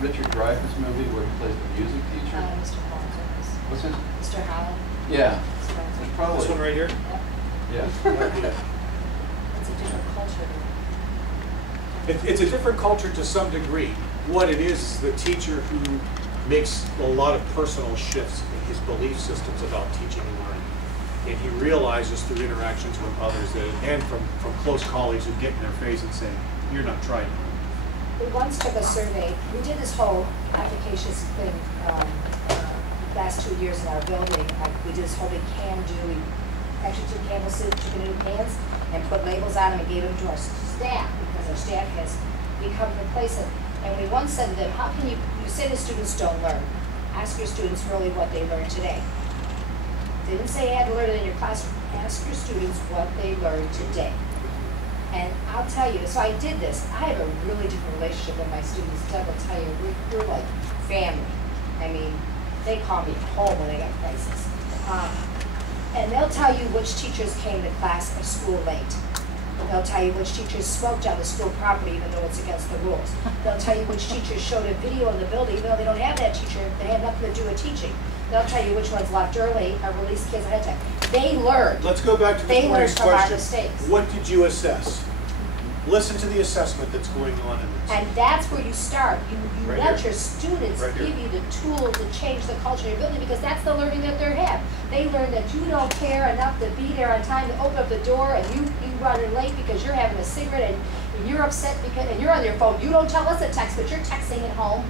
Richard Dreyfuss movie where he plays the music teacher? Mr. Holmes. What's his? Mr. Howell. Yeah. It's probably. This one right here? Yeah. It's a different culture. It's a different culture to some degree. What it is the teacher who makes a lot of personal shifts in his belief systems about teaching and learning. And he realizes through interactions with others that, and from close colleagues who get in their face and say, "You're not trying." We once took a survey. We did this whole applications thing last 2 years in our building. We did this whole big can-do. We actually took chicken noodle cans and put labels on them and gave them to our staff because our staff has become complacent. And we once said to them, how can you say the students don't learn? Ask your students really what they learned today. Didn't say you had to learn it in your classroom. Ask your students what they learned today. And I'll tell you, so I did this. I have a really different relationship with my students. Doug will tell you, we're like family. I mean, they call me home when they got crisis. And they'll tell you which teachers came to class or school late. They'll tell you which teachers smoked on the school property even though it's against the rules. They'll tell you which teachers showed a video in the building even though they don't have that teacher. They have nothing to do with teaching. They'll tell you which ones left early or released kids ahead of time. They learned. Let's go back to this morning's from our question. mistakes. What did you assess? Listen to the assessment that's going on in this. And that's where you start. You Right let here. your students Right here. give you the tool to change the culture of your building because that's the learning that they have. They learn that you don't care enough to be there on time to open up the door and you run in late because you're having a cigarette and you're upset because and you're on your phone. You don't tell us a text, but you're texting at home.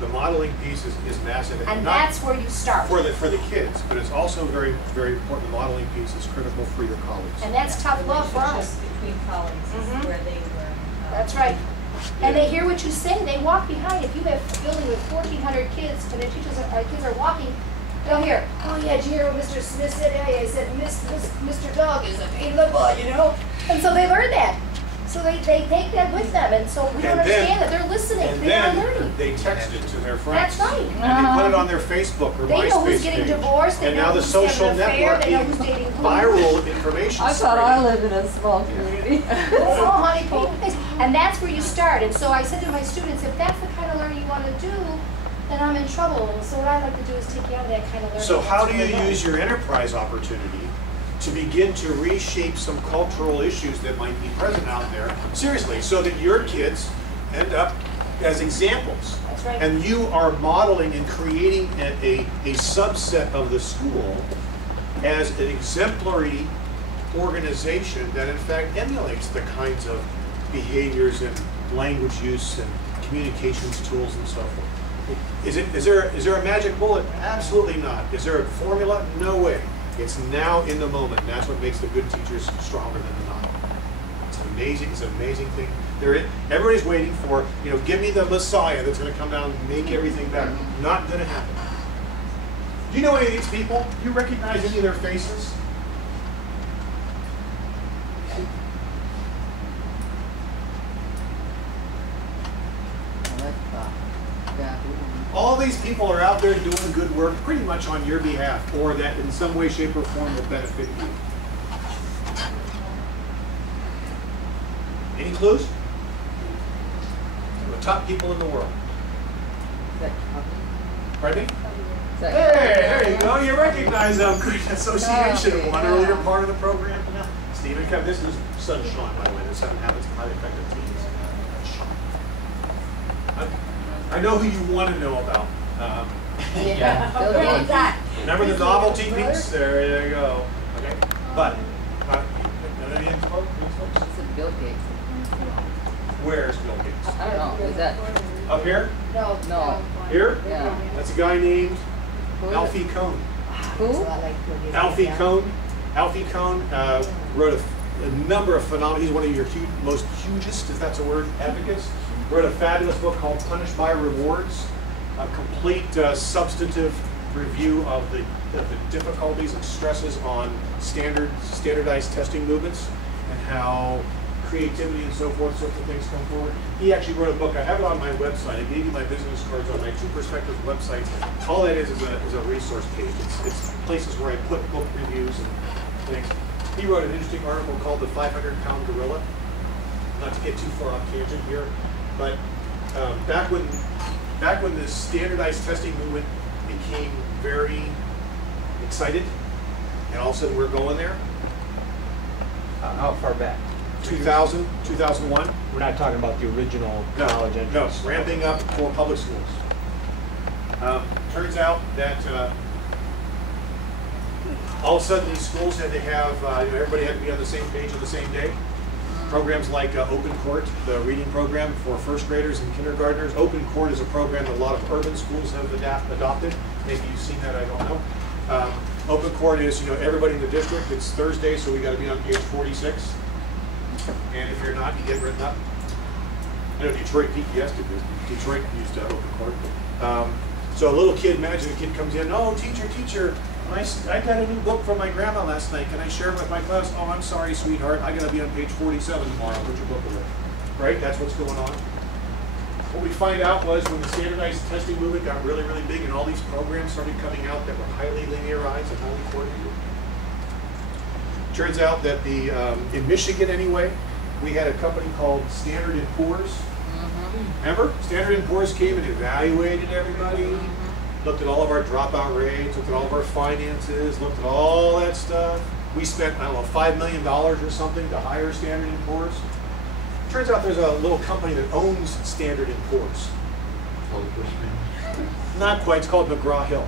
The modeling piece is massive. And not that's where you start. for the kids, but it's also very, very important. The modeling piece is critical for your colleagues. And that's tough love for us. Between colleagues is where they learn. That's right. And they hear what you say. They walk behind. If you have a building with 1,400 kids and the kids are walking, they'll hear, oh yeah, did you hear what Mr. Smith said? Yeah, he said, Mr. Dog is a pain in the butt, you know? And so they learn that. So they take that with them. And so we don't understand that. They're listening. And They are then learning. they text it to their friends. That's right. And they put it on their Facebook or They MySpace know who's getting page. divorced. They And know now the who's having social an affair. They know who's networking, dating who. viral information I thought I spreading. lived in a small community. Oh, honey, please. And that's where you start. And so I said to my students, if that's the kind of learning you want to do, then I'm in trouble. So what I like to do is take you out of that kind of learning. So how do you That's what I use your enterprise opportunity to begin to reshape some cultural issues that might be present out there, seriously, so that your kids end up as examples? That's right. And you are modeling and creating a subset of the school as an exemplary organization that in fact emulates the kinds of behaviors and language use and communications tools and so forth. Is there a magic bullet? Absolutely not. Is there a formula? No way. It's now in the moment, and that's what makes the good teachers stronger than the not. It's amazing. It's an amazing thing. Everybody's waiting for, give me the Messiah that's going to come down and make everything better. Not going to happen. Do you know any of these people? Do you recognize any of their faces? All these people are out there doing good work pretty much on your behalf, or that in some way, shape, or form will benefit you. Any clues? The top people in the world. Pardon me? Hey, there you go. You recognize them. Great association. One earlier part of the program. Stephen Kevin. This is son Sean, by the way. The 7 Habits of Highly Effective Teams. I know who you want to know about. Remember the novelty piece? There you go. Okay, but any folks? Bill Gates. Where's Bill Gates? I don't know. Is that Up here? No. no? Here? Yeah. That's a guy named Who is Alfie Kohn. Who? Alfie Kohn. Alfie Kohn wrote a number of phenomenal. He's one of your most hugest, if that's a word, advocates. Wrote a fabulous book called Punished by Rewards, a complete substantive review of the difficulties and stresses on standardized testing movements and how creativity and so forth, sorts of things come forward. He actually wrote a book. I have it on my website. I gave you my business cards on my 2 Perspectives websites. All that is a resource page. It's places where I put book reviews and things. He wrote an interesting article called The 500-Pound Gorilla. Not to get too far off tangent here, but back when the standardized testing movement became very excited, and all of a sudden we're going there. How far back? 2000, 2001. We're not talking about the original college No, entrance. ramping up for public schools. Turns out that all of a sudden these schools had to have, everybody had to be on the same page on the same day. Programs like Open Court, the reading program for first graders and kindergartners. Open Court is a program that a lot of urban schools have adopted. Maybe you've seen that, I don't know. Open Court is, everybody in the district, it's Thursday, so we got to be on page 46. And if you're not, you get written up. I know Detroit PPS did this. Detroit used Open Court. So a little kid, imagine a kid comes in, oh, teacher, I got a new book from my grandma last night. Can I share it with my class? Oh, I'm sorry, sweetheart. I got to be on page 47 tomorrow. Put your book away. Right? That's what's going on. What we find out was when the standardized testing movement got really, really big and all these programs started coming out that were highly linearized and highly coordinated. Turns out that in Michigan anyway, we had a company called Standard & Poor's. Remember? Standard & Poor's came and evaluated everybody, looked at all of our dropout rates, looked at all of our finances, looked at all that stuff. We spent, I don't know, $5 million or something to hire Standard & Poor's. Turns out there's a little company that owns Standard & Poor's. Not quite, it's called McGraw-Hill.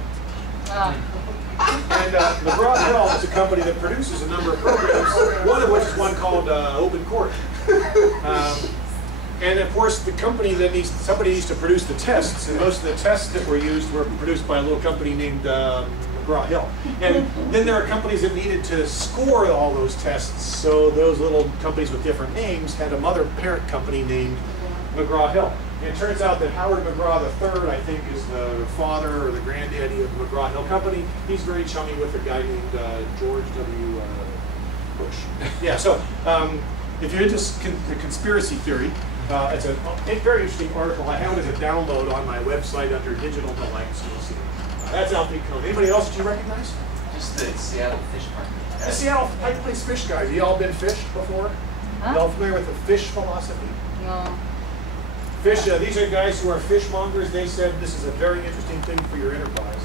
And McGraw-Hill is a company that produces a number of programs, one of which is one called Open Court. And of course, the company that somebody needs to produce the tests, and most of the tests that were used were produced by a little company named McGraw-Hill. And then there are companies that needed to score all those tests, so those little companies with different names had a mother parent company named McGraw-Hill. And it turns out that Howard McGraw III, I think, is the father or the granddaddy of the McGraw-Hill company. He's very chummy with a guy named George W. Bush. Yeah, so if you're into the conspiracy theory, it's a very interesting article. I have it as a download on my website under digital delights. You'll see. That's Alfie Cohn. Anybody else that you recognize? Just the Seattle Fish Market. The Seattle Pike Place fish guys. You all been fished before? Huh? You all familiar with the fish philosophy? No. Fish. These are guys who are fishmongers. They said this is a very interesting thing for your enterprise.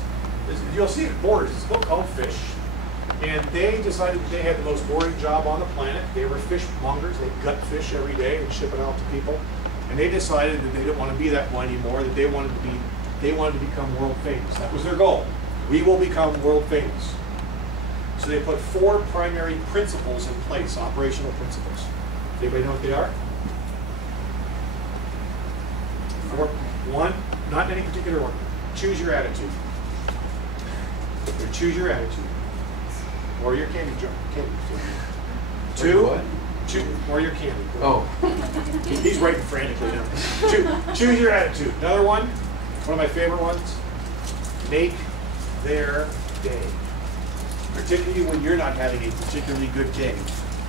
You'll see it at Borders. It's a book called Fish. And they decided that they had the most boring job on the planet. They were fishmongers. They gut fish every day and ship it out to people. And they decided that they didn't want to be that way anymore, that they wanted to become world famous. That was their goal. We will become world famous. So they put 4 primary principles in place, operational principles. Does anybody know what they are? 1, not in any particular order. Choose your attitude. Or choose your attitude. Or your candy jar. 2, or your candy. Oh. He's writing frantically now. Choose your attitude. Another one of my favorite ones, make their day. Particularly when you're not having a particularly good day.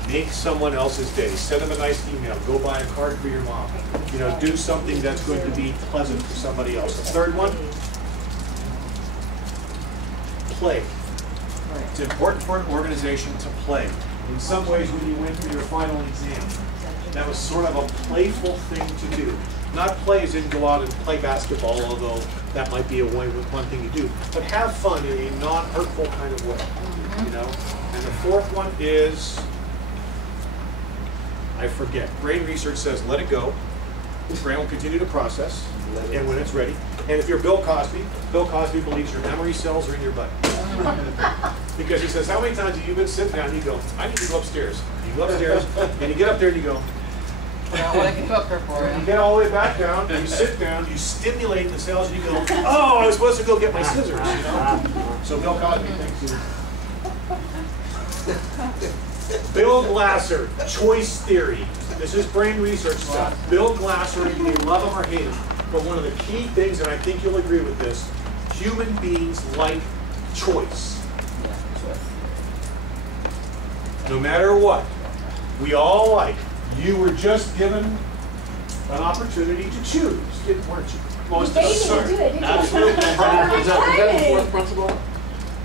Make someone else's day. Send them a nice email. Go buy a card for your mom. Do something that's going to be pleasant for somebody else. The third one, play. It's important for an organization to play. In some ways, when you went through your final exam, that was sort of a playful thing to do. Not play as in go out and play basketball, although that might be one thing to do. But have fun in a non-hurtful kind of way, And the fourth one is, I forget. Brain research says let it go. The brain will continue to process, and when it's ready. And if you're Bill Cosby believes your memory cells are in your butt. Because he says, how many times have you been sitting down and you go, I need to go upstairs. You go upstairs, and you get up there and you go, Well, what I can cook her for you you. get all the way back down, and you sit down, you stimulate the cells, and you go, oh, I was supposed to go get my scissors, So Bill Cosby thinks Bill Glasser, choice theory. This is brain research stuff. Bill Glasser, you may love him or hate him, but one of the key things, and I think you'll agree with this, human beings like choice. No matter what, we all like. You were just given an opportunity to choose, weren't you? Most of us You are. did it, didn't you? Absolutely. Is that the fourth principle?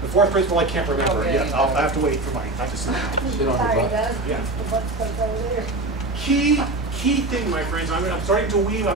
The fourth principle I can't remember. Okay. Yeah, I'll have to wait for mine. I have to sit down. Sit on the Sorry, butt. Doug. Yeah. The butt's over there. Key thing, my friends. I'm starting to weave.